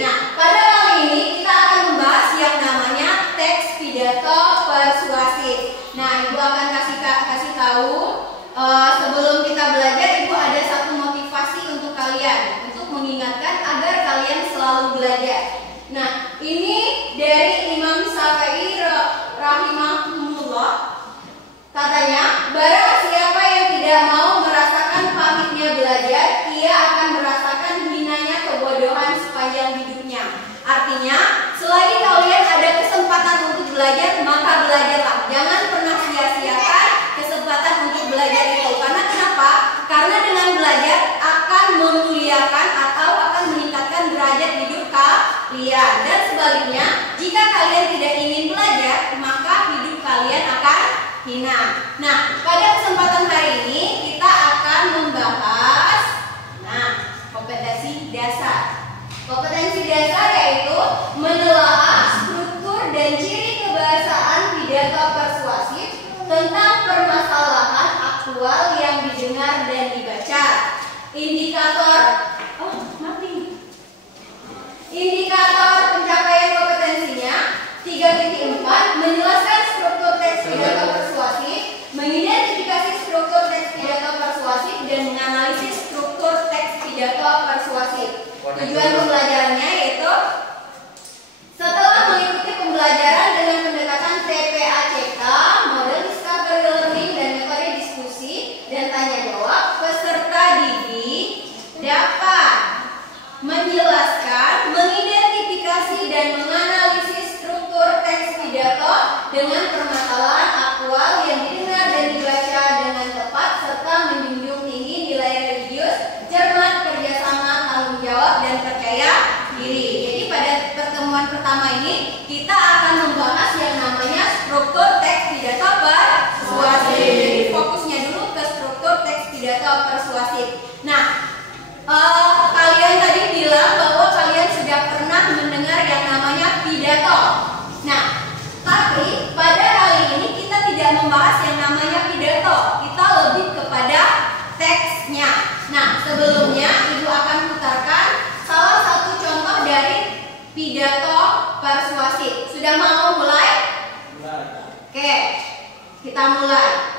Nah, pada kali ini kita akan membahas yang namanya teks pidato persuasif. Nah, Ibu akan kasih tahu sebelum kita belajar, Ibu ada satu motivasi untuk kalian untuk mengingatkan agar kalian selalu belajar. Nah, ini dari Imam Syafi'i rahimahullah. Katanya, barang siapa yang tidak mau merasakan pahitnya belajar, ia akan merasakan hinanya kebodohan sepanjang hidupnya. Artinya, selagi kalian ada kesempatan untuk belajar, maka belajarlah. Jangan pernah sia-siakan kesempatan untuk belajar itu. Karena kenapa? Karena dengan belajar akan memuliakan atau akan meningkatkan derajat hidup kalian. Dan sebaliknya, jika kalian tidak ingin belajar, maka hidup kalian akan hina. Nah, pada kesempatan hari ini kita akan membahas kompetensi dasar. Kompetensi dasar yaitu menelaah struktur dan ciri kebahasaan pidato persuasif tentang permasalahan aktual yang didengar dan dibaca. Indikator pencapaian kompetensinya 3.4 menjelaskan struktur teks pidato persuasif, mengidentifikasi struktur teks pidato persuasif, dan menganalisis struktur teks pidato persuasif. Tujuan pembelajarannya yaitu setelah mengikuti pembelajaran dengan pendekatan TPACK, model discovery learning, dan metode diskusi dan tanya jawab, peserta didik dapat menjelaskan, mengidentifikasi, dan menganalisis struktur teks pidato dengan permasalahan aktual yang didengar dan dibaca dengan tepat, serta menjunjung tinggi nilai religius, cermat, kerjasama, tanggung jawab, dan percaya diri. Jadi pada pertemuan pertama ini kita akan membahas yang namanya struktur teks pidato persuasif. Jadi fokusnya dulu ke struktur teks pidato persuasif. Nah, kalian tadi bilang bahwa kalian sudah pernah mendengar yang namanya pidato. Nah, tapi pada kali ini kita tidak membahas yang namanya pidato. Kita lebih kepada teksnya. Nah, sebelumnya Ibu akan putarkan salah satu contoh dari pidato persuasif. Sudah mau mulai? Oke, kita mulai.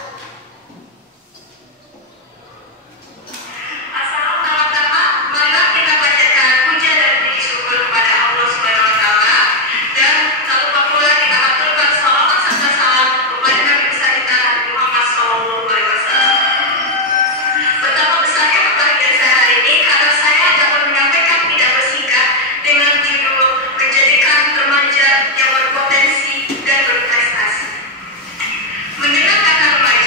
Mendengar kata remaja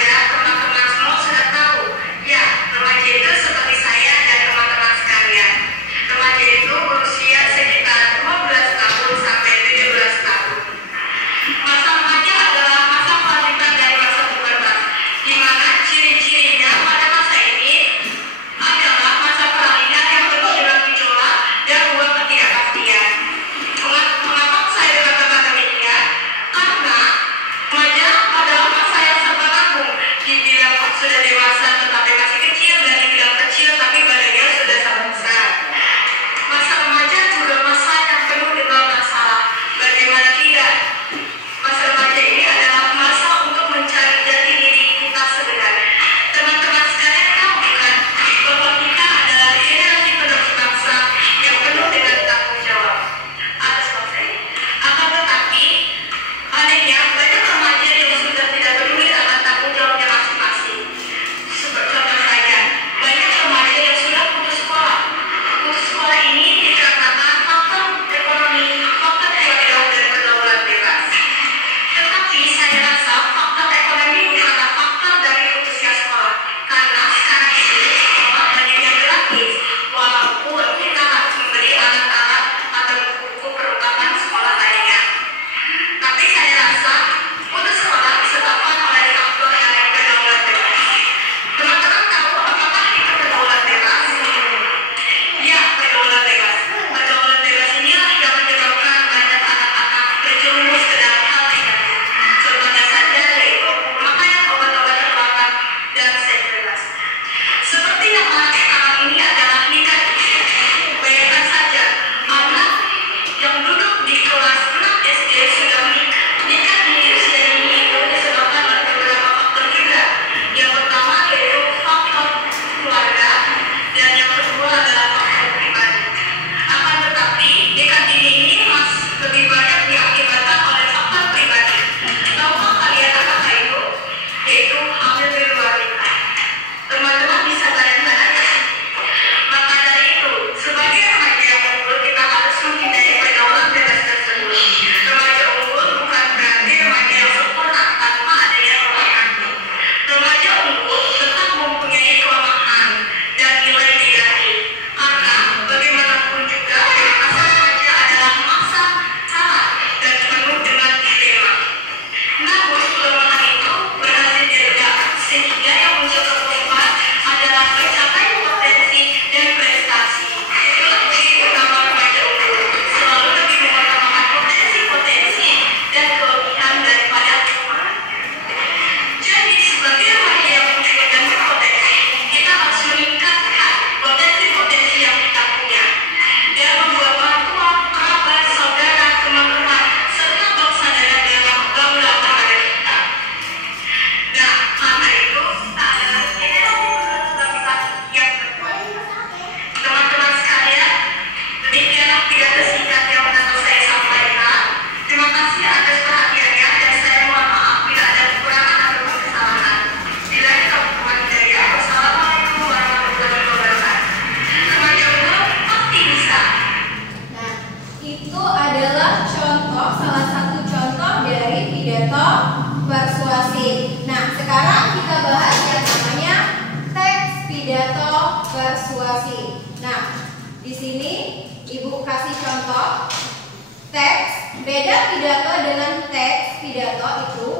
itu adalah contoh, salah satu contoh dari pidato persuasif. Nah, sekarang kita bahas yang namanya teks pidato persuasif. Nah, di sini Ibu kasih contoh teks. Beda pidato dengan teks pidato itu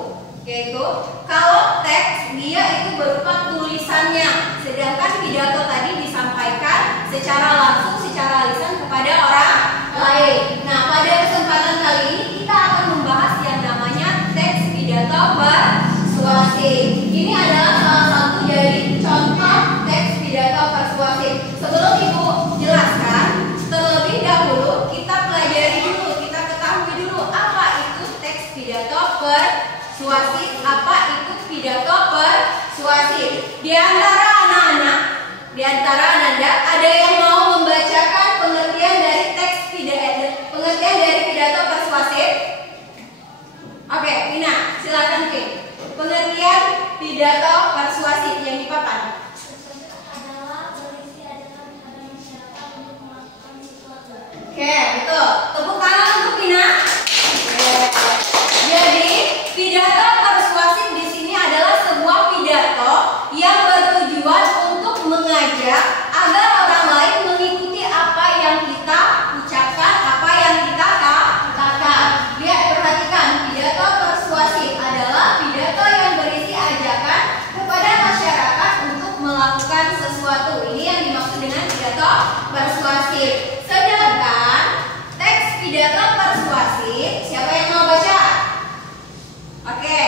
yaitu kalau teks dia itu berupa tulisannya, sedangkan pidato tadi disampaikan secara langsung, secara lisan kepada orang lain. Nah, pada kesempatan kali ini kita akan membahas yang namanya teks pidato persuasif. Ini adalah salah satu dari contoh teks pidato persuasif. Sebelum Ibu jelaskan, terlebih dahulu kita pelajari dulu, kita ketahui dulu apa itu teks pidato persuasif, apa itu pidato persuasif. Di antara anak-anak, di antara Ananda, ada yang mau membacakan pengertian dari teks pidato, pengertian dari pidato persuasif? Oke, Vina, silakan Vin. Pengertian pidato persuasif yang dipapan. Oke, betul. Tepuk tangan untuk Vina. Jadi, pidato persuasif di sini adalah sebuah pidato yang bertujuan untuk mengajak agar orang lain mengikuti apa yang kita ucapkan, apa yang kita katakan. Lihat, perhatikan, pidato persuasif adalah pidato yang berisi ajakan kepada masyarakat untuk melakukan sesuatu. Ini yang dimaksud dengan pidato persuasif. Sedangkan teks pidato persuasif, siapa yang mau baca? Oke,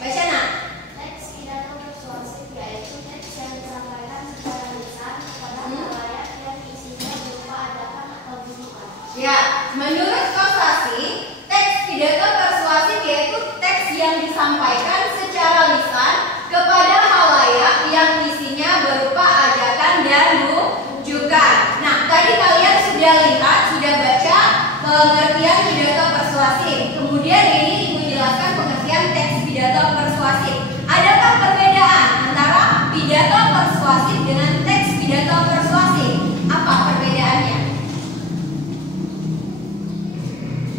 baca nak. Teks pidato persuasif yaitu teks yang disampaikan secara lisan kepada halayak yang isinya berupa ajakan atau bujukan. Ya, menurut Kostrasi, teks pidato persuasif yaitu teks yang disampaikan secara lisan kepada halayak yang isinya berupa ajakan dan bujukan. Nah, tadi kalian sudah lihat, sudah baca pengertian pidato persuasif. Kemudian ini Ibu jelaskan pengertian teks pidato persuasif. Adakah perbedaan antara pidato persuasif dengan teks pidato persuasif? Apa perbedaannya?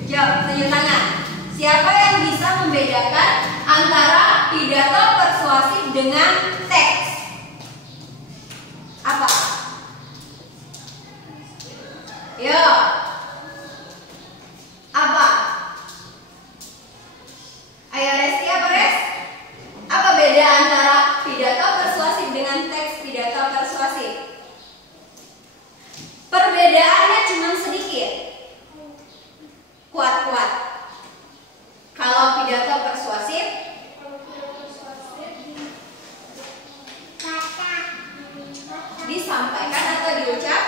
Jawab, tunjuk tangan. Siapa yang bisa membedakan antara pidato persuasif dengan teks? Apa? Yo. Apa? Ayo Resti, apa Res? Apa beda antara pidato persuasif dengan teks pidato persuasif? Perbedaannya cuma sedikit. Kuat-kuat. Kalau pidato persuasif disampaikan atau diucap?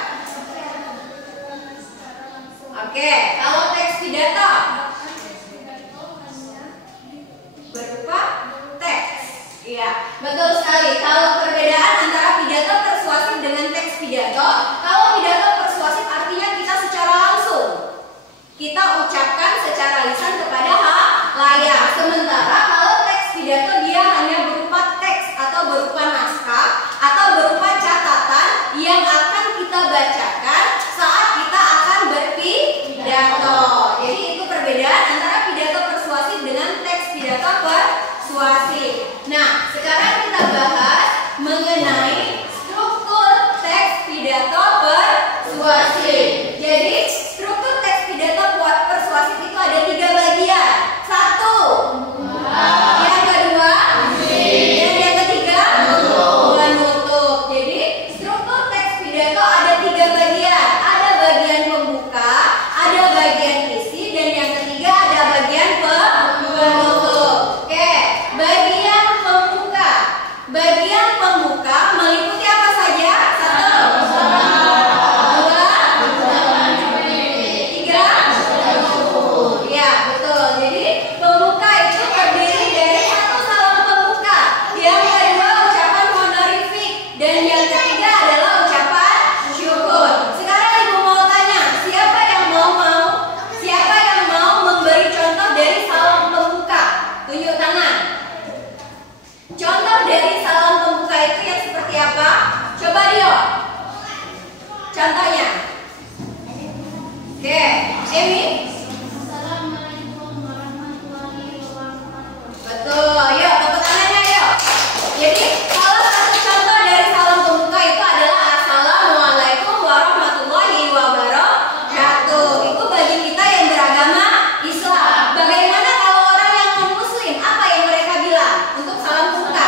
Oke, kalau teks pidato berupa teks. Iya, betul sekali. Kalau perbedaan antara pidato persuasif dengan teks pidato, kalau pidato persuasif artinya kita secara langsung, kita ucapkan secara lisan kepada halayak. Sementara kalau teks pidato dia hanya berupa teks atau berupa naskah atau berupa catatan yang akan kita bacakan saat kita akan berpidato. Jadi itu perbedaan antara pidato persuasif dengan teks pidato persuasif. Nah, sekarang kita bahas mengenai struktur teks pidato persuasif. Jadi struktur teks pidato persuasif itu ada 3 Emi? Assalamualaikum warahmatullahi wabarakatuh. Betul, yuk tepuk tangannya yuk. Jadi salah satu contoh dari salam pembuka itu adalah Assalamualaikum warahmatullahi wabarakatuh. Itu bagi kita yang beragama Islam. Bagaimana kalau orang yang non-muslim? Apa yang mereka bilang untuk salam pembuka?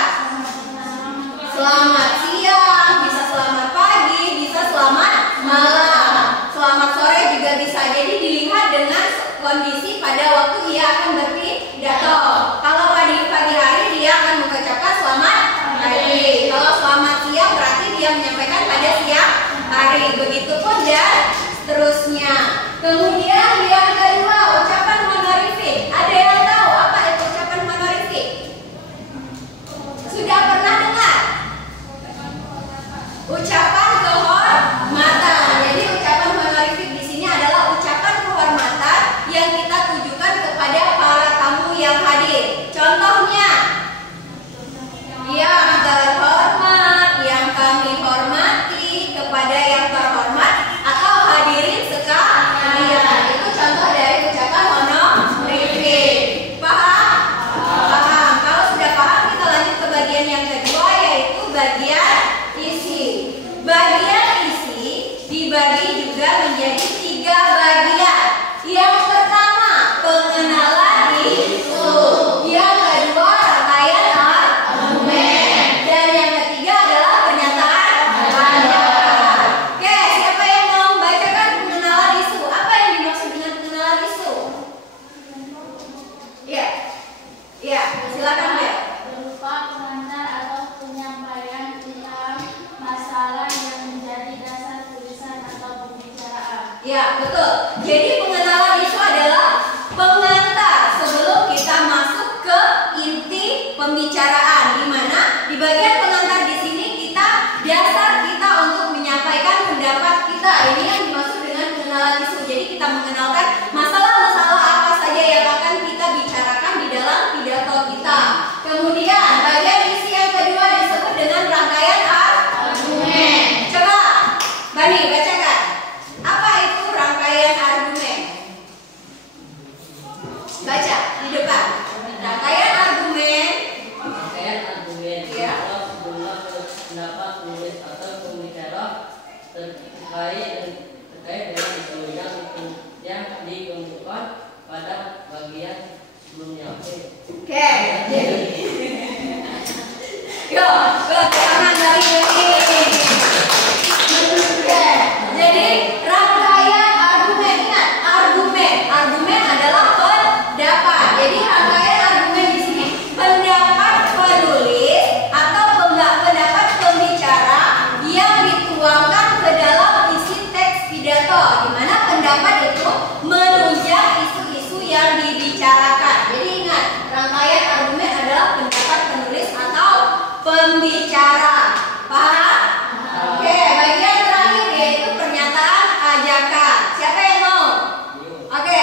Selamat siang, bisa selamat pagi, bisa selamat malam, selamat sore juga bisa. Jadi dilihat dengan kondisi pada waktu ia akan berpidato. Kalau pagi hari dia akan mengucapkan selamat pagi. Kalau selamat siang berarti dia menyampaikan pada siang hari. Begitupun dan seterusnya. Kemudian yang kedua, ucapan honorific. Ada yang tahu apa itu ucapan honorific? Sudah pernah dengar? Ucapan kehormatan. Jadi ucapan honorific di sini adalah ucapan kehormatan yang kita tujukan kepada para tamu yang hadir. Contohnya, yang terhormat, yang kami hormati, kepada yang terhormat, atau hadirin sekalian. Itu contoh dari ucapan honorific. Paham? Paham. Kalau sudah paham, kita lanjut ke bagian yang kedua, yaitu bagian isi. Bagian isi dibagi juga menjadi 3 bagian. Yang pertama, pengenalan isu. Yang kedua, rangkaian argumen. Dan yang ketiga adalah pernyataan ajakan. Oke, siapa yang mau membacakan pengenalan isu? Apa yang dimaksud dengan pengenalan isu? Iya. Iya, silakan ya. Berupa pengantar atau penyampaian tentang masalah yang menjadi dasar tulisan atau pembicaraan. Ya, betul. Jadi pengenalan isu adalah pengantar sebelum kita masuk ke inti pembicaraan, di mana di bagian pengantar di sini kita dasar kita untuk menyampaikan pendapat kita. Ini yang dimaksud dengan pengenalan isu. Jadi kita mengenalkan masalah-masalah apa saja yang akan kita bicarakan di dalam pidato kita. Kemudian bagian isi yang kedua disebut dengan rangkaian argumen. Coba Bani bacakan. Apa itu rangkaian argumen? Baca di depan. Rangkaian argumen. Rangkaian argumen Ya. adalah sejumlah pendapat penulis atau pembicara terkait dengan isu yang dikemukakan pada bagian sebelumnya. Oke, jadi yuk, tangan dari ini. Oke, jadi rangkaian argumen. Ingat, argumen adalah pendapat. Jadi rangkaian argumen di sini pendapat penulis atau pendapat pembicara yang dituangkan ke dalam isi teks pidato, di mana pendapat itu menunjang isu-isu yang dibicarakan. Jadi ingat, rangkaian argumen adalah pendapat penulis atau pembicara. Paham? Oke, bagian terakhir yaitu pernyataan ajakan. Siapa yang mau? Oke.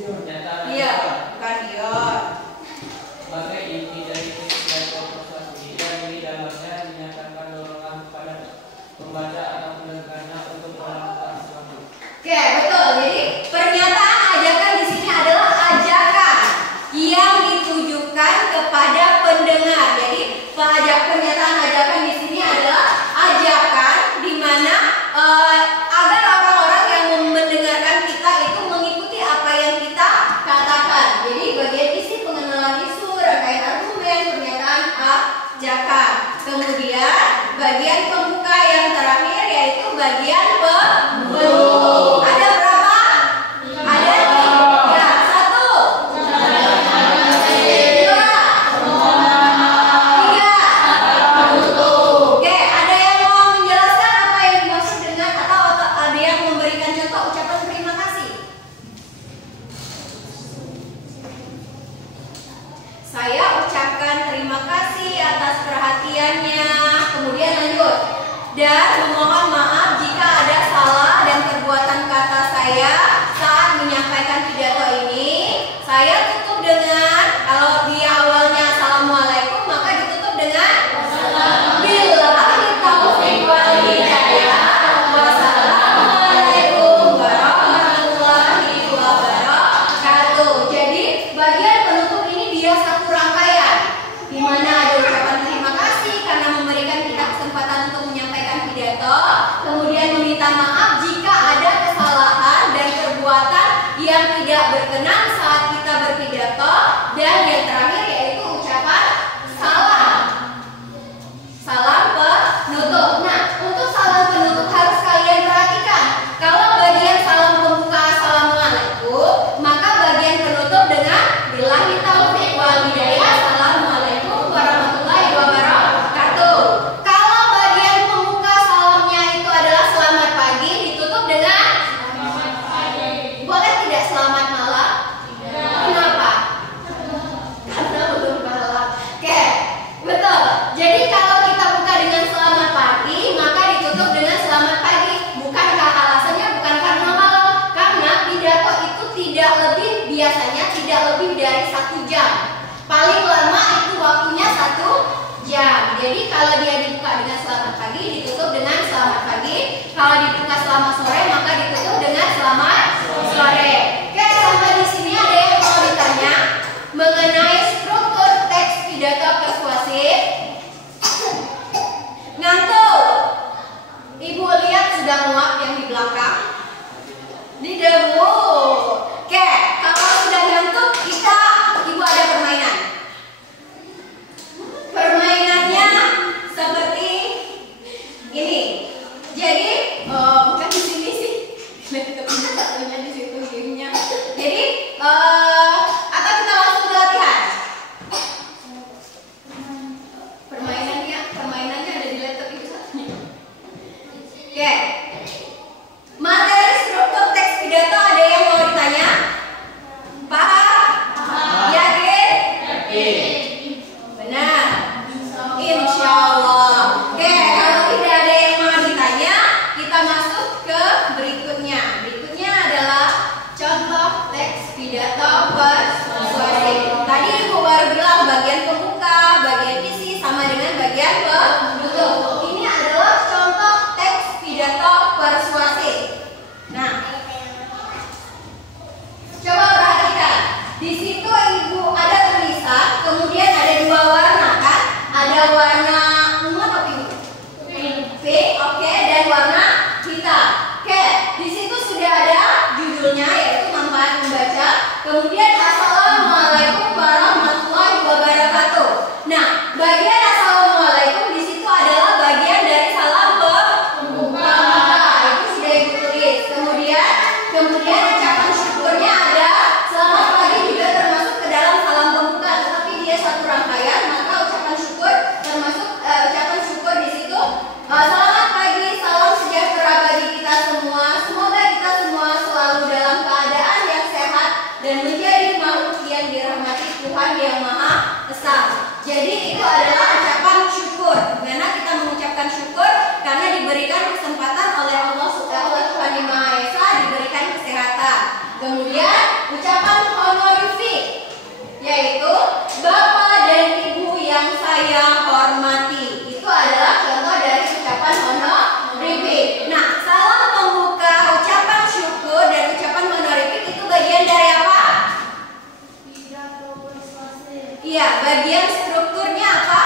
Pernyataan Iya, bukan Dion. sebagai inti dari pidato persuasi dan ini dalamnya menyatakan dorongan kepada pembaca atau pendengarnya untuk melakukan sesuatu. Oke, betul. Jadi pernyataan ajakan di sini adalah ajakan yang ditujukan kepada pendengar. Jadi pernyataan ajakan di sini adalah ajakan di mana agar orang-orang yang mendengarkan kita itu mengikuti apa yang kita katakan. Jadi bagian isi pengenalan isu, rangkaian argumen, pernyataan ajakan. Kemudian bagian pembuka yang terakhir yaitu bagian penutup. Ada berapa? Ada 3. 1, 2, 3. Oke, ada yang mau menjelaskan apa yang dimaksud dengan atau ada yang memberikan contoh ucapan terima kasih? Saya ucapkan terima kasih atas perhatiannya. Kemudian lanjut. Dan memohon maaf jika ada salah dan perbuatan kata saya saat menyampaikan pidato ini. Saya tutup dengan, kalau di awalnya Assalamualaikum, maka ditutup dengan Billahi taufiq wal hidayah. Wassalamualaikum warahmatullahi yang tidak berkenan saat kita berpidato, dan yang terakhir yaitu ucapan salam. Salam penutup. Nah, untuk salam penutup harus kalian perhatikan. Kalau bagian salam pembuka assalamualaikum, maka bagian penutup dengan billahi taufiq wal hidayah, assalamualaikum warahmatullahi wabarakatuh. Kalau bagian pembuka salamnya itu adalah selamat pagi, ditutup dengan selamat pagi. Boleh tidak selamat malam? Kenapa? Karena belum malam. Oke, betul. Jadi kalau kita buka dengan selamat pagi, maka ditutup dengan selamat pagi. Bukankah alasannya bukan karena malam? Karena pidato itu biasanya tidak lebih dari 1 jam. Paling lama itu waktunya 1 jam. Jadi kalau dia dibuka dengan selamat pagi, ditutup dengan selamat pagi. Kalau dibuka selamat sore, maka ditutup dengan selamat sore. Oke, sampai di sini ada yang mau ditanya mengenai struktur teks pidato persuasif. Ngantuk? Ibu lihat sudah muak yang di belakang. Di debu. Oke, kalau sudah ngantuk, ibu ada permainan. Permainannya seperti ini. Jadi, bukan di sini sih. Satunya di situ gamenya. Jadi, atau kita langsung ke latihan. Permainannya ada di laptop itu satunya. Oke. Materi struktur teks pidato ada yang mau ditanya? Paham? Yakin? Benar. Insya Allah. Oke, kalau tidak ada yang mau ditanya, kita masuk ke berikutnya. Berikutnya adalah contoh teks pidato persuasif. Tadi ibu baru bilang bagian pembuka, bagian isi sama dengan bagian penutup. Ini adalah contoh teks pidato persuasif. Nah, coba perhatikan. Di situ ibu ada tulisan, kemudian ada 2 warna kan? Ada warna ungu atau biru? Pink, oke, dan warna hitam. Oke, di situ sudah ada judulnya yaitu manfaat membaca. Kemudian assalamualaikum warahmatullahi wabarakatuh. Nah, bagian assalamualaikum di situ adalah bagian dari salam pembuka. Itu sudah ibu tulis. Kemudian ucapan syukurnya ada. Selamat pagi juga termasuk ke dalam salam pembuka, tetapi dia satu rangkaian, maka ucapan syukur termasuk ucapan syukur di situ. Selamat pagi, salam sejahtera bagi kita semua. Semoga kita semua selalu dalam keadaan yang sehat dan menjadi makhluk yang dirahmati Tuhan yang Maha Esa. Jadi itu adalah ucapan syukur. Karena kita mengucapkan syukur karena diberikan kesempatan oleh Allah Tuhan yang Maha Esa, diberikan kesehatan. Kemudian ucapan honorific, yaitu Bapak dan Ibu yang saya hormati. Itu adalah contoh dari ucapan honorific. Nah, salam pembuka, ucapan syukur, dan ucapan honorific itu bagian dari apa? Iya, bagian strukturnya apa?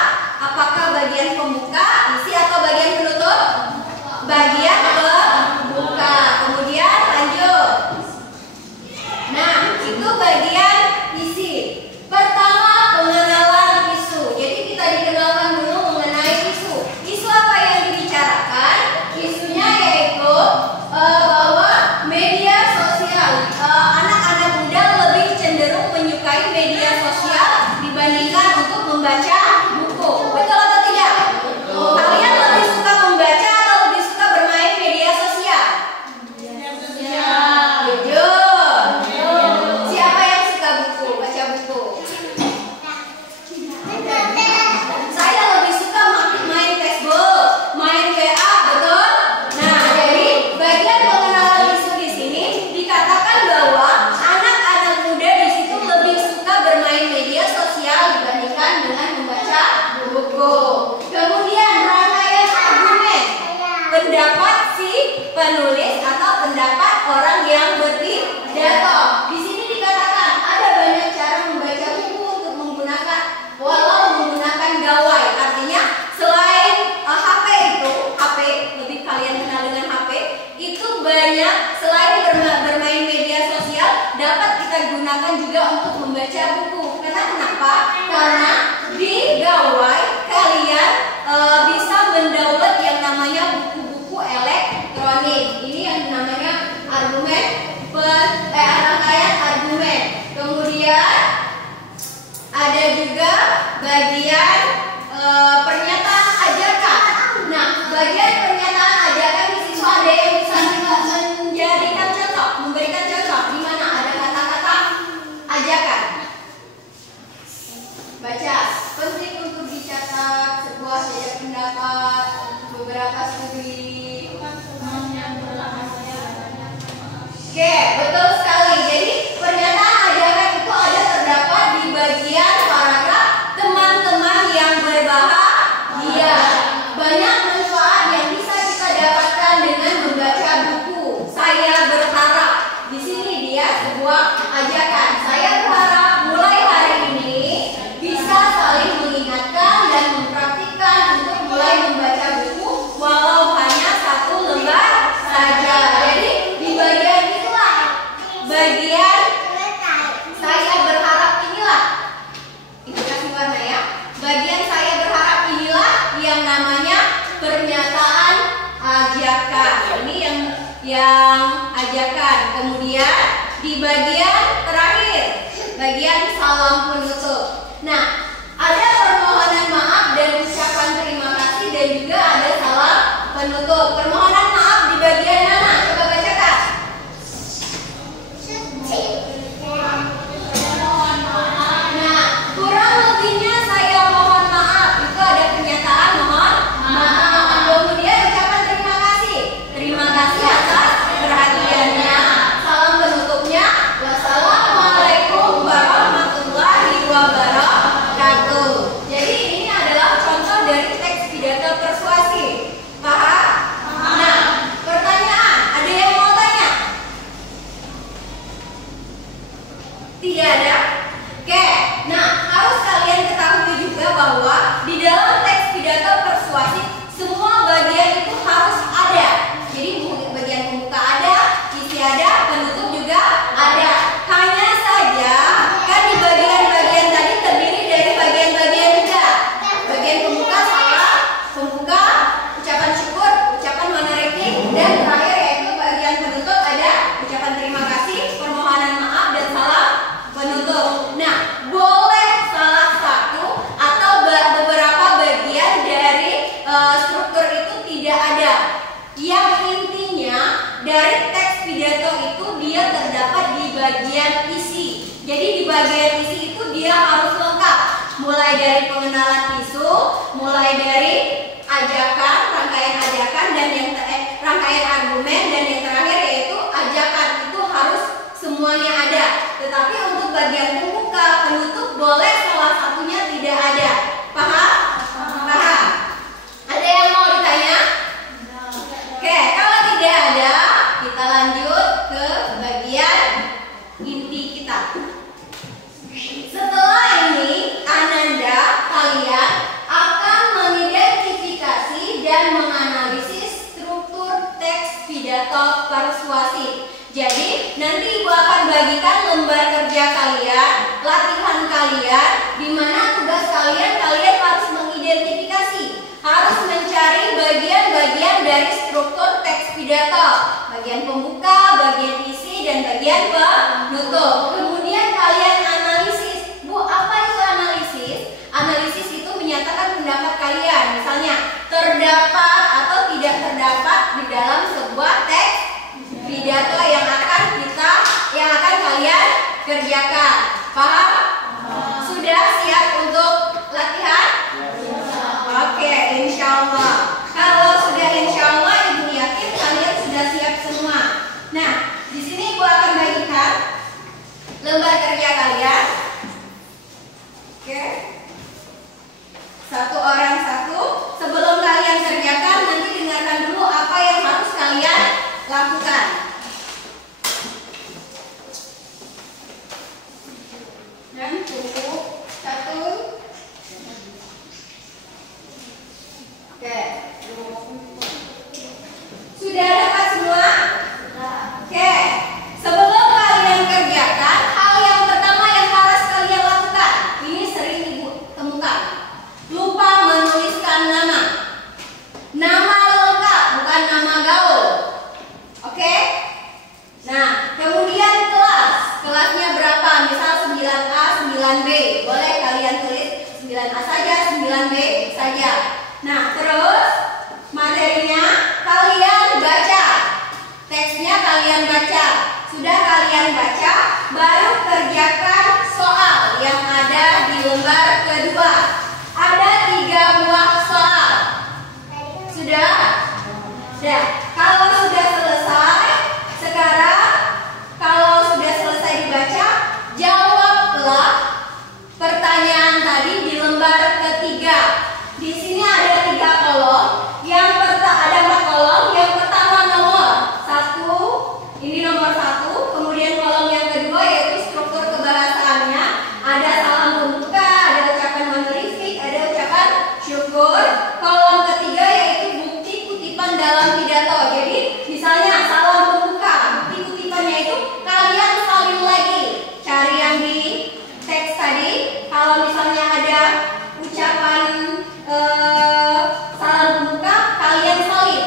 dapat kita gunakan juga untuk membaca buku. Karena kenapa? Karena di gawai kalian bisa mendownload yang namanya buku-buku elektronik. Ini yang namanya argumen rangkaian argumen. Kemudian ada juga bagian pernyataan ajakan. Nah, bagian pernyataan ajakan di situ ada yang bisa menjadikan contoh, memberikan contoh di mana ada kata-kata ajakan. Baca, penting untuk dicatat sebuah jajak pendapat, beberapa studi. Oke, betul sekali. Jadi pernyataan ajakan itu ada terdapat di bagian paragraf teman-teman yang berbahagia. Banyak manfaat yang bisa kita dapatkan dengan membaca buku. Saya berharap di sini dia sebuah ajakan. Saya berharap mulai hari ini bisa saling mengingatkan dan mempraktikkan untuk mulai membaca buku walau hanya 1 lembar saja. Jadi di bagian itulah bagian saya berharap inilah. Itu kasih warna ya. Bagian saya berharap inilah yang namanya pernyataan ajakan. Ini yang ajakan. Kemudian di bagian terakhir, bagian salam penutup. Nah, ada permohonan maaf dan ucapan terima kasih dan juga ada salam penutup. Permohonan maaf di bagian mana? Coba bacakan. Nah, kurang lebihnya saya mohon maaf. Itu ada pernyataan mohon maaf. Kemudian ucapan terima kasih. Terima kasih atas perhatiannya. Salam penutupnya. Wassalamualaikum warahmatullahi wabarakatuh. Jadi ini adalah contoh dari teks pidato persuasi. Paham? Nah, pertanyaan. Ada yang mau tanya? Tidak ada? Oke. Nah, harus kalian ketahui juga bahwa di dalam teks pidato persuasi semua bagian itu harus ada. Jadi bagian pembuka ada, isi ada, penutup juga ada. Hanya saja kan di bagian-bagian tadi terdiri dari bagian-bagian juga. Bagian pembuka salah, pembuka, ucapan syukur, ucapan monoretik, dan terakhir yaitu bagian penutup ada ucapan terima kasih, permohonan maaf dan salam penutup. Nah, boleh salah satu atau beberapa bagian dari struktur itu tidak ada. Yang intinya dari teks pidato itu dia terdapat di bagian isi. Jadi di bagian isi itu dia harus lengkap. Mulai dari pengenalan isu, mulai dari ajakan, rangkaian ajakan dan rangkaian argumen dan yang terakhir yaitu ajakan. Itu harus semuanya ada. Tetapi untuk bagian pembuka, penutup boleh salah satunya tidak ada. Paham? Paham? Ada yang mau ditanya? Oke, kalau tidak ada, kita lanjut ke bagian inti kita. Setelah ini, Ananda, kalian akan mengidentifikasi dan menganalisis struktur teks pidato persuasi. Jadi, nanti Ibu akan bagikan lembar kerja kalian, latihan kalian, di mana tugas kalian harus mengidentifikasi, harus mencari bagian-bagian dari struktur teks pidato, bagian pembuka, bagian isi, dan bagian penutup. Kemudian kalian analisis. Bu, apa itu analisis? Analisis itu menyatakan pendapat kalian, misalnya terdapat atau tidak terdapat di dalam sebuah teks pidato yang akan kalian kerjakan. Paham? Sudah siap untuk latihan? Oke, insya Allah. Kalau sudah insya Allah, Ibu yakin kalian sudah siap semua. Nah, di sini Ibu akan bagikan lembar kerja kalian. Oke. Satu orang satu. Sebelum kalian kerjakan, nanti dengarkan dulu apa yang harus kalian lakukan. Dan tunggu 1. Oke. Sudah dapat semua? Oke. Sebelum kalian kerja baca, baru kerjakan soal yang ada di lembar kedua. Ada 3 buah soal. Sudah? Sudah. Kalau sudah selesai, sekarang kalau sudah selesai dibaca, jawablah pertanyaan tadi di lembar ketiga. Di sini ada 3 kolom. Ada 4 kolom. Yang pertama nomor 1. Ini nomor 1. Kemudian kolom yang kedua yaitu struktur kebahasaannya. Ada salam pembuka, ada ucapan honorific, ada ucapan syukur. Kolom ketiga yaitu bukti kutipan dalam pidato. Jadi misalnya salam pembuka, bukti kutipannya itu kalian salin lagi. Cari yang di teks tadi. Kalau misalnya ada ucapan salam pembuka, kalian salin.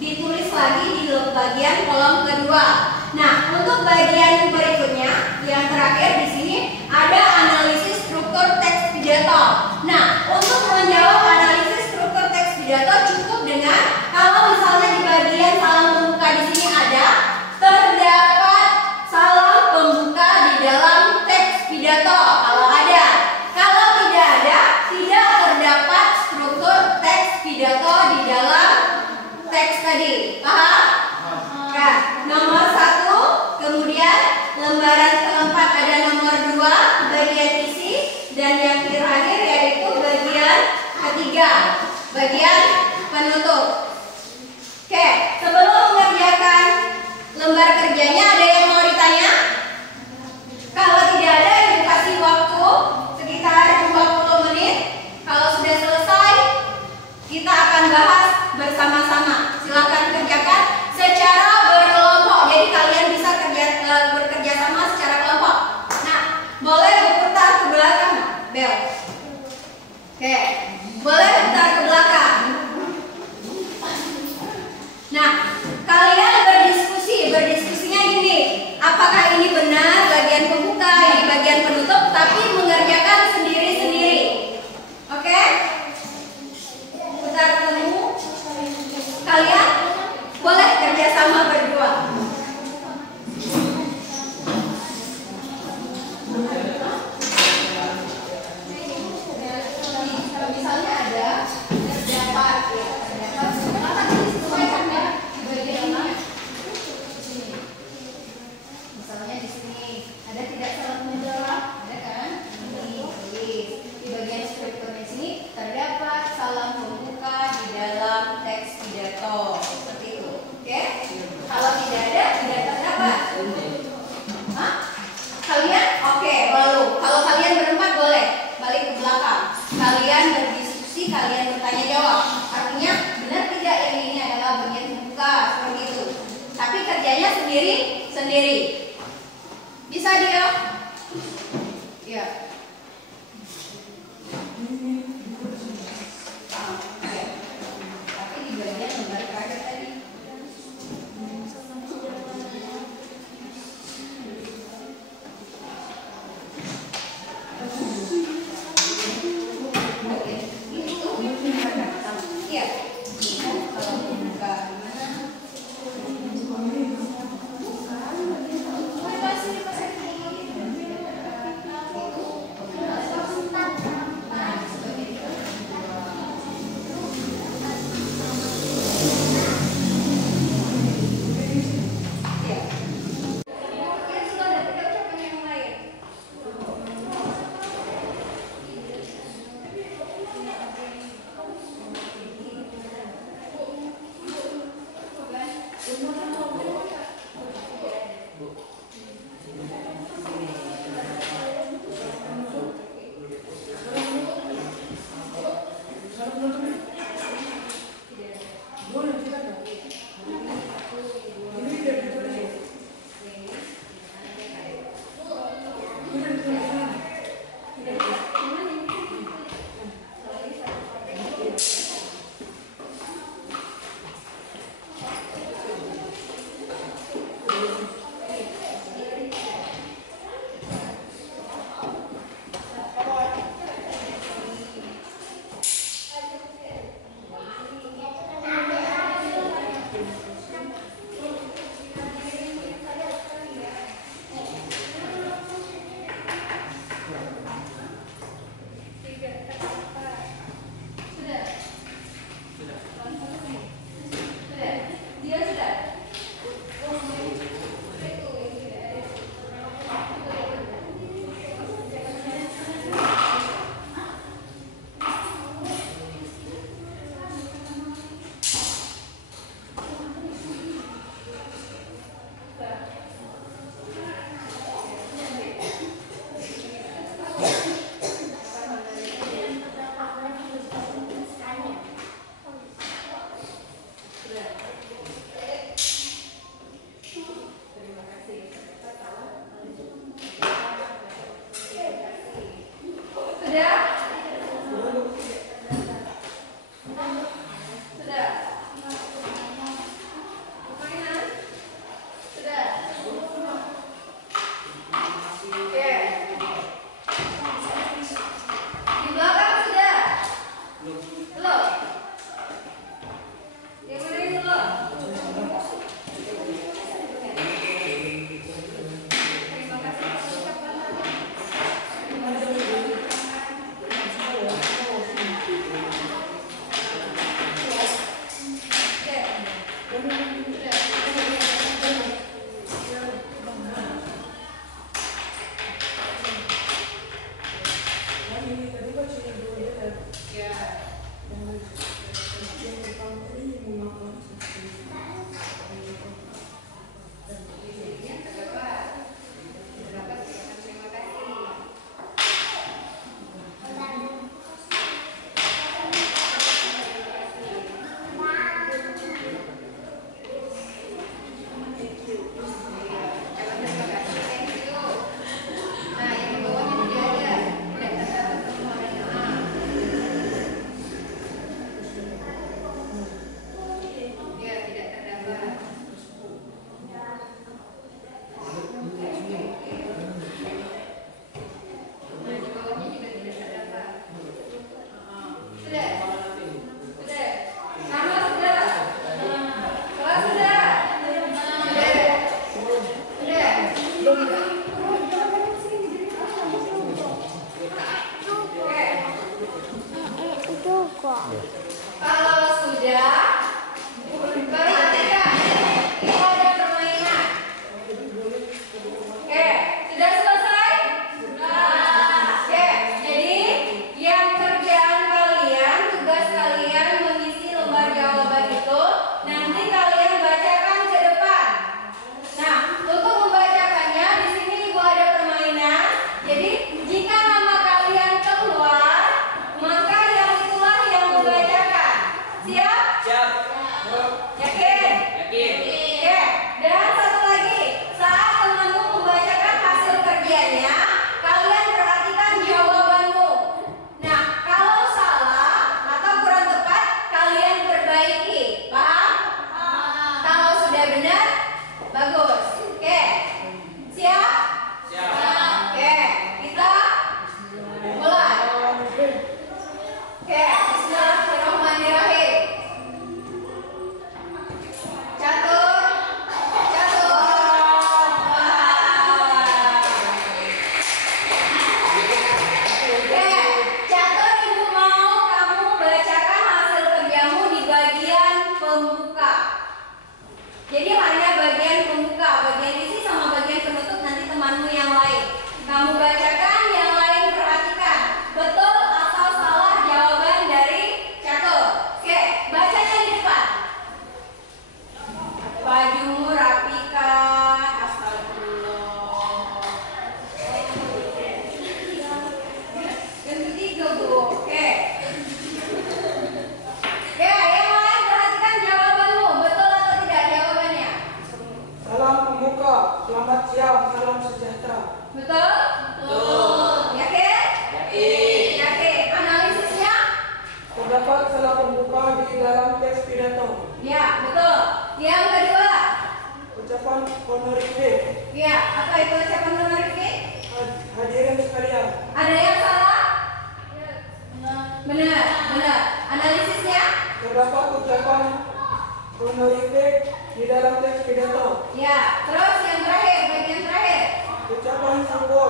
Ditulis lagi di bagian kolom kedua. Nah, untuk bagian berikutnya, yang terakhir di sini ada analisis struktur teks pidato. Nah, untuk menjawab analisis struktur teks pidato cukup dengan kalau misalnya di bagian salam pembuka di sini ada terdapat salam pembuka di dalam teks pidato. Kalau ada, kalau tidak ada, tidak terdapat struktur teks pidato di dalam teks tadi. Paham? Nah, nomor 1, kemudian lembaran keempat ada nomor 2, bagian isi, dan yang terakhir yaitu bagian ketiga, bagian penutup. Oke, sebelum mengerjakan lembar kerjanya ada yang mau ditanya? Kalau tidak ada, ibu kasih waktu sekitar 20 menit. Kalau sudah selesai, kita akan bahas bersama-sama. Silakan kerjakan secara berkelompok. Jadi kalian bisa bekerja sama secara kelompok. Nah, boleh berputar ke belakang, Bel. Oke, boleh putar ke belakang. Nah, kalian berdiskusinya gini. Apakah ini benar bagian pembuka, ini bagian penutup, tapi mengerjakan sendiri-sendiri. Oke? Putar ketemu. Kalian boleh kerjasama berdua. Misalnya ada terdapat disesuaikan ya di bagian ini. Misalnya di sini ada tidak salah menjawab, ada kan? Di bagian strukturnya sini terdapat salam pembuka di dalam teks pidato. Seperti itu. Oke? Kalau tidak ada, tidak terdapat. Hah? Kalian? Oke, lalu kalau kalian berempat boleh balik ke belakang. Kalian berdiskusi, kalian bertanya jawab. Artinya benar tidak yang ini adalah bagian pembuka seperti itu. Tapi kerjanya sendiri. Bisa dia? Ya. Tapi di bagian lembar terakhir tadi. Iya. Kalau membuka Sudah? Sudah? Permainan? Sudah? Oke. Di belakang sudah? Belum? Yang mana ini belum? Terima kasih. Kalau sudah, perhatikan, itu ada permainan. Oke, sudah selesai? Sudah. Oke, jadi yang kerjaan kalian, tugas kalian mengisi lembar jawaban itu, nanti kalian bacakan ke depan. Nah, untuk membacakannya, di sini Ibu ada permainan. Jadi, jika nama kalian keluar, maka yang itulah yang membacakan. Siap? Siap. Yakin? Yakin. Oke, dan satu lagi, saat temanmu membacakan hasil kerjanya, kalian perhatikan jawabanmu. Nah, kalau salah atau kurang tepat, kalian perbaiki. Paham? Kalau sudah benar, bagus. Oke, siap? Siap. Oke, kita mulai. Oke, bismillahirrahmanirrahim. Catur, catur. Oke, catur, Ibu mau kamu bacakan hasil kerjamu di bagian pembuka. Jadi hanya bagian pembuka, bagian isi sama bagian penutup nanti temanmu yang lain. Kamu bacakan, yang lain perhatikan. Betul atau salah jawaban dari catur. Oke, bacanya di depan. Bajumu rapikan. Astagfirullah. Yang ketiga, Bu. Oke. Ya, yang lain perhatikan jawabanmu. Betul atau tidak jawabannya? Salam pembuka, selamat siang, salam sejahtera. Betul? Betul. Yakin? Yakin. Yakin. Analisisnya? Terdapat salah pembuka di dalam teks pidato. Ya, betul. Yang kedua? Ucapan honorific. Ya, apa itu ucapan honorific? Hadirin sekalian, Ada yang salah? Benar, benar. Analisisnya? terdapat ucapan honorific di dalam teks pidato. Ya, terus yang terakhir, bagian terakhir. Ucapan simbol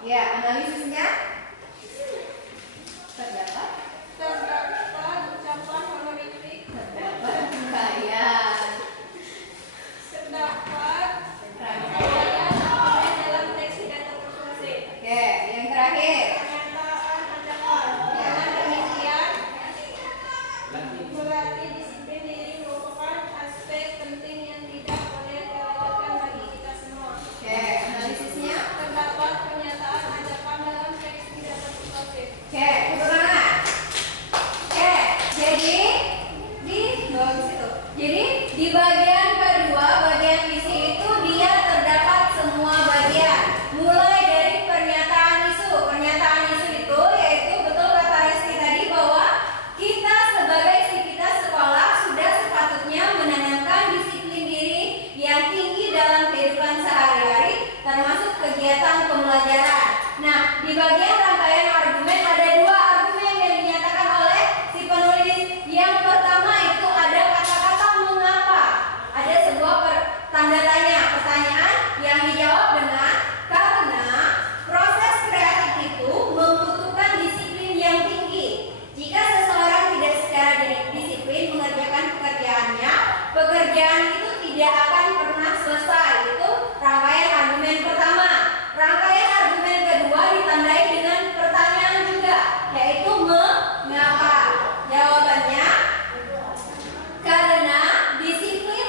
Ya, analisisnya terdapat ucapan honorific, terdapat rangkaian terdapat rangkaian. rangkaian dalam teks pidato persuasif. Oke, yang terakhir. Pernyataan ajakan. Dengan demikian, berarti disiplin diri merupakan aspek penting yang tidak boleh terlewatkan bagi kita semua. Oke, analisisnya. Terdapat pernyataan ajakan dalam teks pidato persuasif. Oke, bagaimana? Oke, jadi di bawah situ. Jadi di bagian kedua, bagian visi itu dia terdapat semua bagian. Mulai dari pernyataan isu. Pernyataan isu itu yaitu betul kata Resti tadi bahwa kita sebagai sivitas sekolah sudah sepatutnya menanamkan disiplin diri yang tinggi dalam kehidupan sehari-hari, termasuk kegiatan pembelajaran. Nah, di bagian rangkaian argumen ada dua argumen yang dinyatakan oleh si penulis. Yang pertama itu ada kata-kata mengapa. Ada sebuah tanda tanya, pertanyaan yang dijawab dengan karena proses kreatif itu membutuhkan disiplin yang tinggi. Jika seseorang tidak secara disiplin mengerjakan pekerjaannya, pekerjaan itu tidak akan pernah selesai. Itu rangkaian argumen pertama. Rangkaian argumen kedua ditandai dengan pertanyaan juga, yaitu mengapa. Jawabannya karena disiplin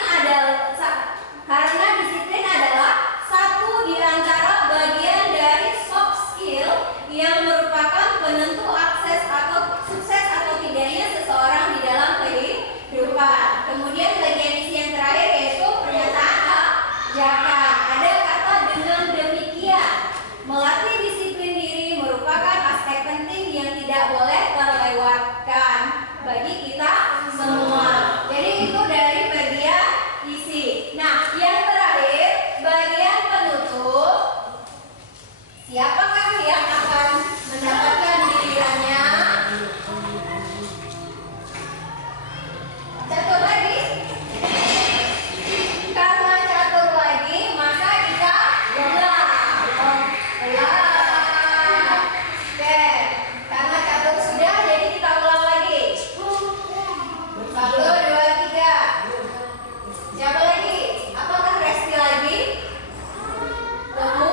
adalah satu di antara bagian dari soft skill yang merupakan penentu akses atau sukses atau tidaknya seseorang di dalam kehidupan. Kemudian bagian isi yang terakhir yaitu pernyataan ajakan. Ada kata dengan demikian. Melatih disiplin diri merupakan aspek penting yang tidak boleh terlewatkan bagi kita semua. Jadi itu dari bagian isi. Nah, yang terakhir bagian penutup. Siapakah yang akan mendapatkan gilirannya? Catur lagi. Karena catur lagi, maka kita ulang. Oke, karena catur sudah, jadi kita ulang lagi. 1, 2, 3. Siapa lagi? Apakah Resti lagi? Temu?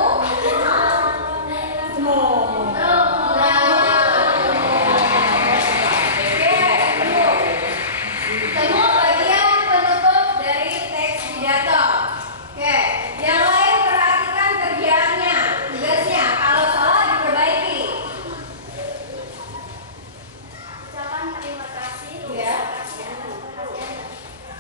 Temu bagian penutup dari teks pidato. Oke, yang lain perhatikan kerjaannya, tugasnya. Kalau salah diperbaiki. Ucapan terima kasih. Ya. Terima kasih atas perhatiannya.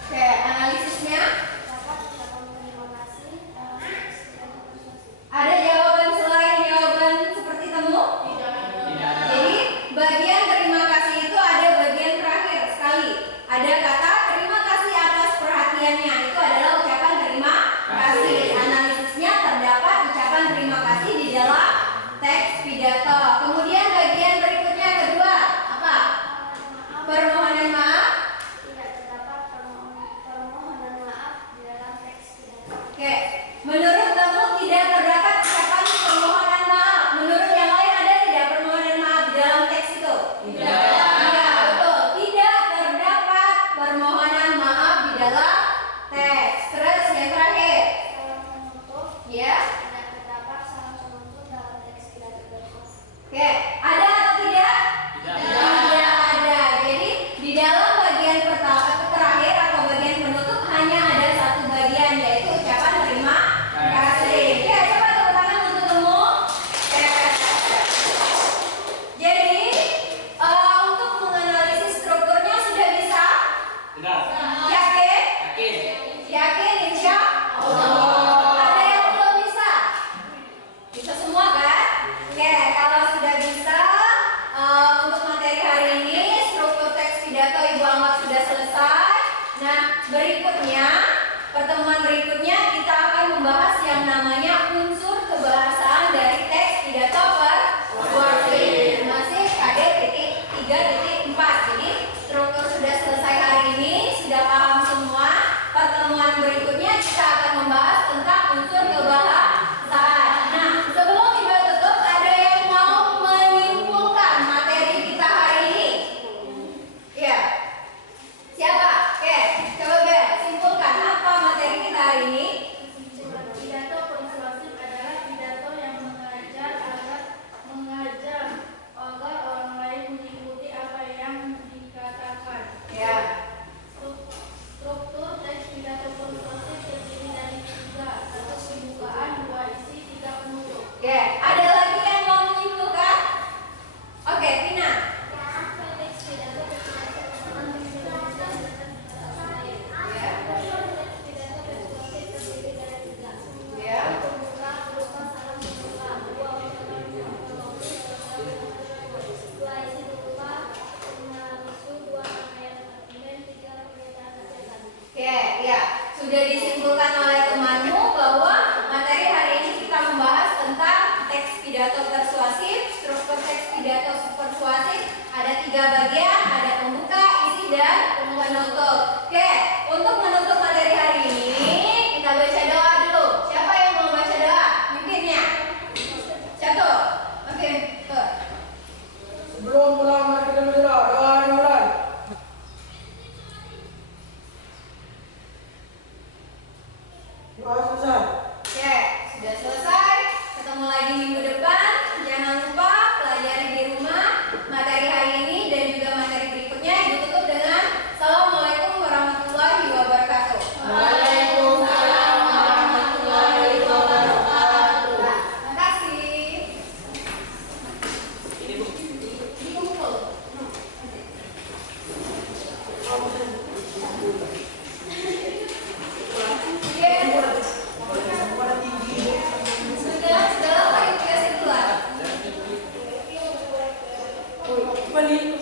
Oke, analisisnya. Dapat ucapan terima kasih dalam teks pidato persuasif. Ada jawaban selain jawaban seperti temu? Tidak. Jadi bagian terima kasih itu ada bagian terakhir sekali. Ada kata terima kasih atas perhatiannya. Itu adalah ucapan terima kasih. Analisisnya terdapat ucapan terima kasih di dalam teks pidato. Kemudian bagian berikutnya kedua apa? Permohonan maaf. Tidak terdapat permohonan maaf di dalam teks pidato. Oke, menurut kamu tidak terdapat ucapan permohonan maaf. Menurut yang lain ada tidak permohonan maaf di dalam teks itu? Tidak. Iya, betul. Tidak terdapat permohonan maaf di dalam teks. Terus yang terakhir, Salam penutup. ya. Tidak terdapat salam penutup dalam teks pidato persuasif. Oke, ada atau tidak? Tidak. Tidak ada. Jadi di dalam bagian terakhir atau bagian penutup hanya ada satu bagian, yaitu ucapan terima kasih. Ya, coba tepuk tangan untuk temu. Oke. Jadi untuk menganalisis strukturnya sudah bisa? Sudah. Yakin? Yakin. Yakin insya Allah. Ada yang belum bisa? Bisa semua kan? Oke, kalau sudah bisa super teks pidato persuasif ada 3 bagian, ada pembuka, isi, dan penutup. Oke, untuk menutup materi hari ini kita baca doa dulu. Siapa yang mau baca doa? Pimpinnya. Satu. Oke, tuh. Sebelum mulai mari kita berdoa, doa dimulai. Doa selesai. Oke, sudah selesai. Ketemu lagi minggu depan. Jangan lupa pelajari di rumah materi hari ini dan juga materi berikutnya. Ibu tutup dengan Assalamualaikum warahmatullahi wabarakatuh. Waalaikumsalam warahmatullahi wabarakatuh. Terima kasih. Ini Bu. Dikumpul. Sudah lama itu biasa keluar. Balik.